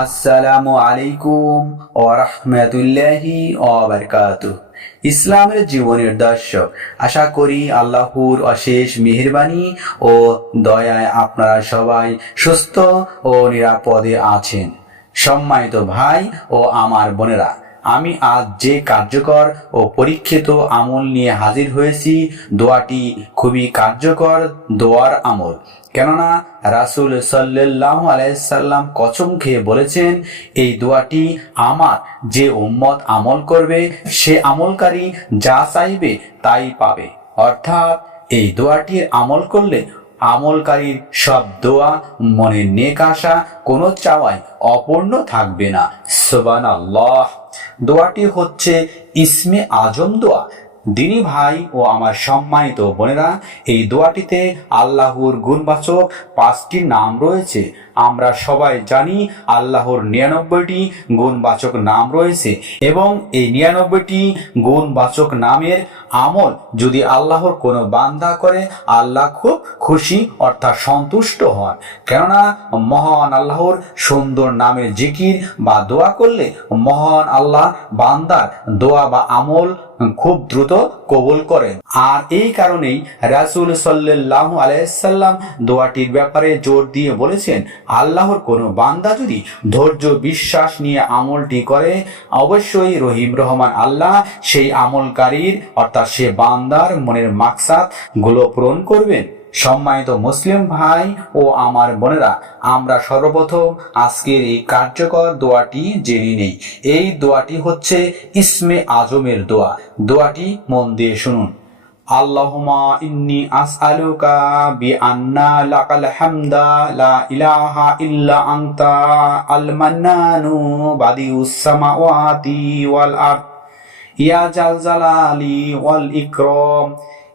আসসালামু আলাইকুম ও রহমতুল্লাহি ইসলামের জীবনের দর্শক, আশা করি আল্লাহর অশেষ মেহরবানি ও দয়ায় আপনারা সবাই সুস্থ ও নিরাপদে আছেন। সম্মানিত ভাই ও আমার বোনেরা আমি আজ যে কার্যকর ও পরীক্ষিত আমল নিয়ে হাজির হয়েছি, দোয়াটি খুবই কার্যকর, দোয়ার আমল। কেননা রাসুল সাল্লাহ আলাইসাল্লাম কচম খেয়ে বলেছেন, এই দোয়াটি আমার যে উম্মত আমল করবে, সে আমলকারী যা চাইবে তাই পাবে। অর্থাৎ এই দোয়াটির আমল করলে আমলকারীর সব দোয়া মনে নেক আশা, কোনো চাওয়াই অপূর্ণ থাকবে না। সোবান আল্লাহ দোয়াটি হচ্ছে ইসমে আজম দোয়া। দিনী ভাই ও আমার সম্মানিত বোনেরা, এই দোয়াটিতে আল্লাহর গুণবাচক পাঁচটি নাম রয়েছে। আমরা সবাই জানি আল্লাহর নিরানব্বইটি গুণবাচক নাম রয়েছে এবং এই নিরানব্বইটি গুণবাচক নামের আমল যদি আল্লাহর কোনো বান্দা করে, আল্লাহ খুব খুশি অর্থাৎ সন্তুষ্ট হন। কেননা মহান আল্লাহর সুন্দর নামের জিকির বা দোয়া করলে মহান আল্লাহ বান্দার দোয়া বা আমল খুব দ্রুত কবুল করেন। আর এই কারণেই রাসুল সাল্লাহ আলাইসাল্লাম দোয়াটির ব্যাপারে জোর দিয়ে বলেছেন আল্লাহর কোনো বান্দা যদি ধৈর্য, বিশ্বাস নিয়ে আমলটি করে, অবশ্যই রহিম রহমান আল্লাহ সেই আমলকারীর, অর্থাৎ সে বান্দার মনের মাকসাদগুলো পূরণ করবেন। সম্মানিত মুসলিম ভাই ও আমার বোনেরা, আমরা সর্বপ্রথম আজকের এই কার্যকর দোয়াটি জেনে নেই। এই দোয়াটি হচ্ছে ইসমে আজমের দোয়া। দোয়াটি মন দিয়ে শুনুন। আল্লাহুমা ইন্নি আসআলুকা বিআন্না লাকাল হামদা লা ইলাহা ইল্লা আনতা আল মান্নানু বাদিউস সামাওয়াতি ওয়াল আরদ ইয়া জাল জালালি ওয়াল ইকরাম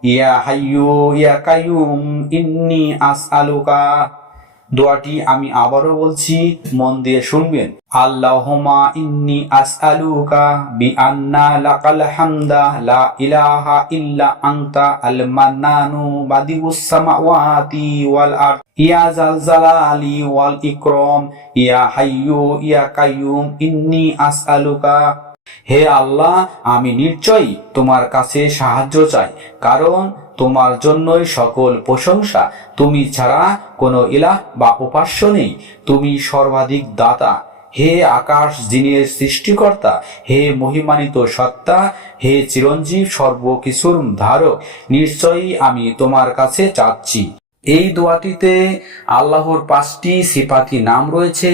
ইয়া হাইয়ু ইয়া কাইয়ুম ইন্নি আসআলুকা দোয়াটি আমি আবারও বলছি, মন দিয়ে শুনবেন। আল্লাহুমা ইন্নি আসআলুকা বিআন্না লাকাল হামদা, লা ইলাহা ইল্লা আনতা আল মান্নানু বাদিউস সামাওয়াতি ওয়াল আরদ। ইয়া জাল জালালি ওয়াল ইকরাম, ইয়া হাইয়ু ইয়া কাইয়ুম ইন্নি আসআলুকা। হে আল্লাহ, আমি নিশ্চয়ই তোমার কাছে সাহায্য চাই, কারণ তোমার জন্যই সকল প্রশংসা। তুমি ছাড়া কোনো ইলাহ বা উপাস্য নেই। তুমি সর্বাধিক দাতা। হে আকাশ, জিনের সৃষ্টিকর্তা। হে মহিমানিত সত্তা। হে চিরঞ্জীব সর্বকিছুর ধারক। নিশ্চয়ই আমি তোমার কাছে চাচ্ছি। এই দোয়াটিতে আল্লাহর পাঁচটি সিপাতি নাম রয়েছে।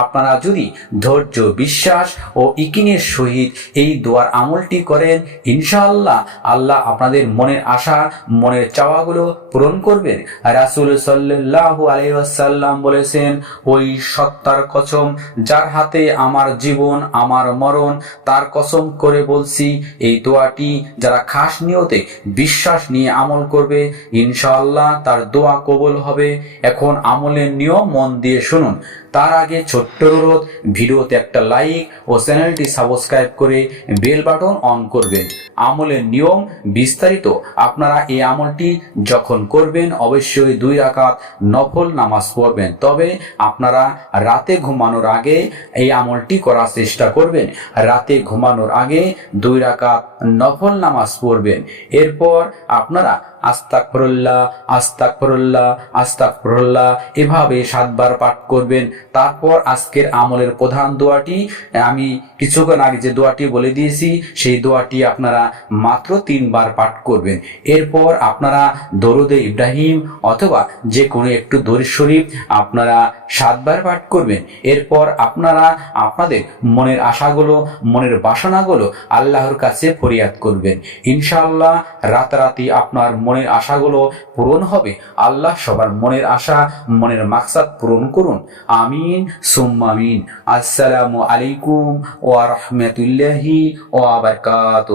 আপনারা যদি ধৈর্য, বিশ্বাস ও ইকিনের সহিত এই দোয়ার আমলটি করেন, ইনশাআল্লাহ আল্লাহ আপনাদের মনের আশা, মনের চাওয়াগুলো পূরণ করবেন। রাসুল সাল্লাহ আলাইসাল্লাম বলেছেন, ওই সত্তার কসম যার হাতে আমার জীবন, আমার মরণ, তার কসম করে বলছি, এই দোয়াটি যারা খাস নিয়তে, বিশ্বাস নিয়ে আমল করবে, ইনশাআল্লাহ তার দোয়া কবুল হবে। এখন আমলের নিয়ম মন দিয়ে শুনুন। তার আগে ছোট্ট অনুরোধ, ভিডিওতে একটা লাইক ও চ্যানেলটি সাবস্ক্রাইব করে বেল বাটন অন করবেন। আমলের নিয়ম বিস্তারিত আপনারা এই আমলটি যখন করবেন, অবশ্যই দুই রাকাত নফল নামাজ পড়বেন। তবে আপনারা রাতে ঘুমানোর আগে এই আমলটি করার চেষ্টা করবেন। রাতে ঘুমানোর আগে দুই রাকাত নফল নামাজ পড়বেন। এরপর আপনারা আস্তাকফরুল্লাহ আস্তাকফরুল্লাহ আস্তাকফরুল্লাহ এভাবে সাতবার পাঠ করবেন। তারপর আজকের আমলের প্রধান দোয়াটি, আমি কিছুক্ষণ আগে যে দোয়াটি বলে দিয়েছি, সেই দোয়াটি আপনারা মাত্র তিনবার পাঠ করবেন। এরপর আপনারা দরুদে ইব্রাহিম অথবা যে কোনো একটু দরিদ শরীফ আপনারা সাতবার পাঠ করবেন। এরপর আপনারা আপনাদের মনের আশাগুলো, মনের বাসনাগুলো আল্লাহর কাছে ফরিয়াদ করবেন। ইনশাআল্লাহ রাতারাতি আপনার মনের আশাগুলো পূরণ হবে। আল্লাহ সবার মনের আশা, মনের মাকসাদ পূরণ করুন। আমিন সুম্মামিন আসসালামু আলাইকুম ওয়া রাহমাতুল্লাহি ওয়া বারাকাতুহু।